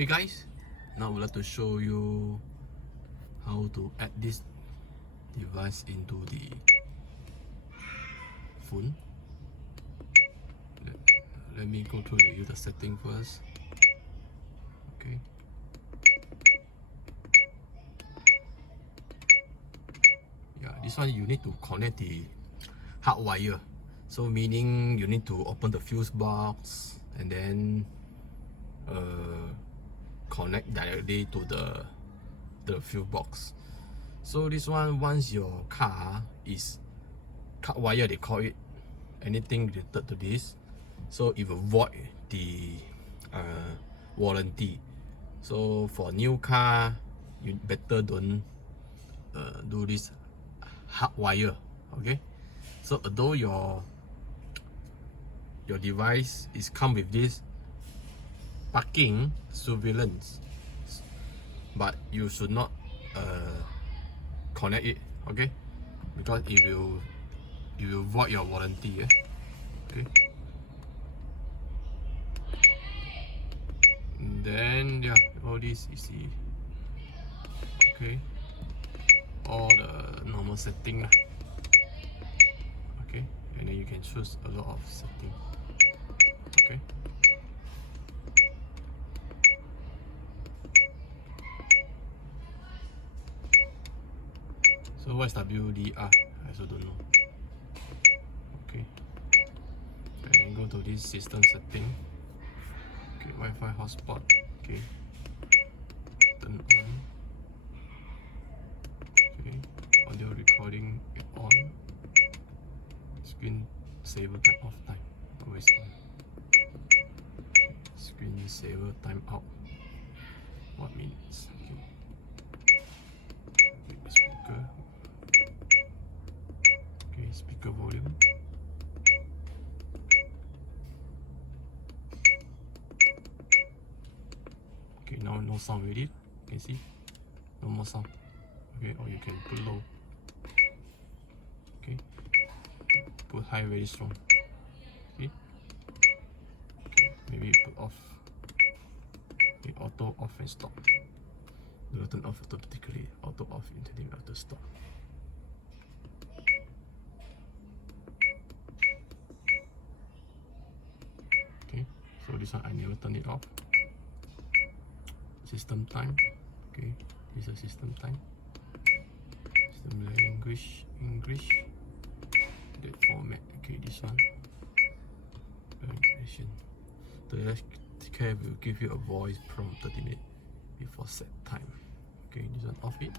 Hey guys, now I would like to show you how to add this device into the phone. Let me go through the setting first. Okay. Yeah, this one you need to connect the hard wire. So meaning you need to open the fuse box and then connect directly to the fuse box. So this one, once your car is cut wire, they call it, anything related to this, so it will void the warranty. So for new car, you better don't do this hard wire. Okay, so although your device is come with this parking surveillance, but you should not connect it, okay, because it will void your warranty. Yeah? Okay, and then yeah, all this is the okay, all the normal setting lah. Okay, and then you can choose a lot of setting. Okay, so what is WDR? I also don't know. Okay, and go to this system setting. Okay, Wi-Fi hotspot. Okay, turn on. Okay, audio recording on. Screen saver time off time always on. Okay, screen saver time out. What minutes? Okay. Speaker. Okay, speaker volume. Okay, now no sound already. You can see, no more sound. Okay, or you can put low. Okay, put high very strong. Okay, okay, maybe put off. Okay, auto off and stop. Do not turn off automatically. Auto off until you have to stop. Okay, so this one I never turn it off. System time. Okay, this is a system time. System language, English. Date format. Okay, this one. Variation. The dashcam will give you a voice prompt 30 minutes before set time. Okay, this one off it.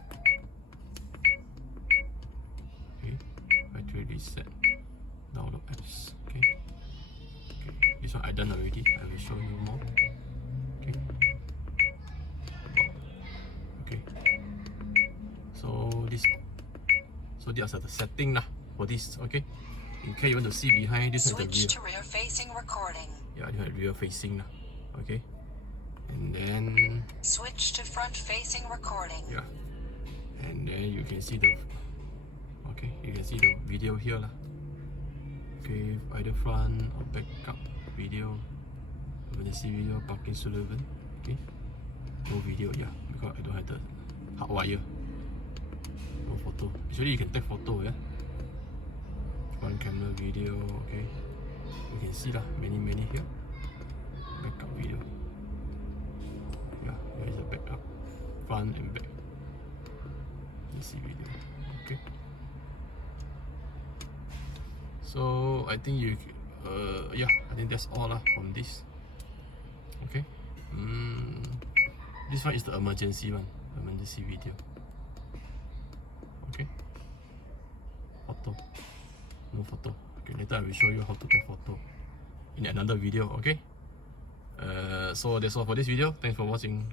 Okay, battery reset. Download apps. Okay. Okay, this one I done already. I will show you more. Okay. Okay. So these are the setting lah for this. Okay. In case you want to see behind, this is the rear. Switch to rear facing recording. Yeah, this is rear facing lah. Okay. And then switch to front facing recording. Yeah. And then you can see the video here lah. Okay, either front or backup video. When you see video, parking surveillance. Okay. No video, yeah, because I don't have the hard wire. No photo. Actually, you can take photo, yeah. One camera video, okay. You can see lah, many here. Backup video. Yeah, there is a backup, front and back. You see video, okay. So I think yeah, I think that's all lah from this. Okay. This one is the emergency one, emergency video. Okay. Photo. No photo. Okay, later I will show you how to take photo in another video. Okay. So that's all for this video. Thanks for watching.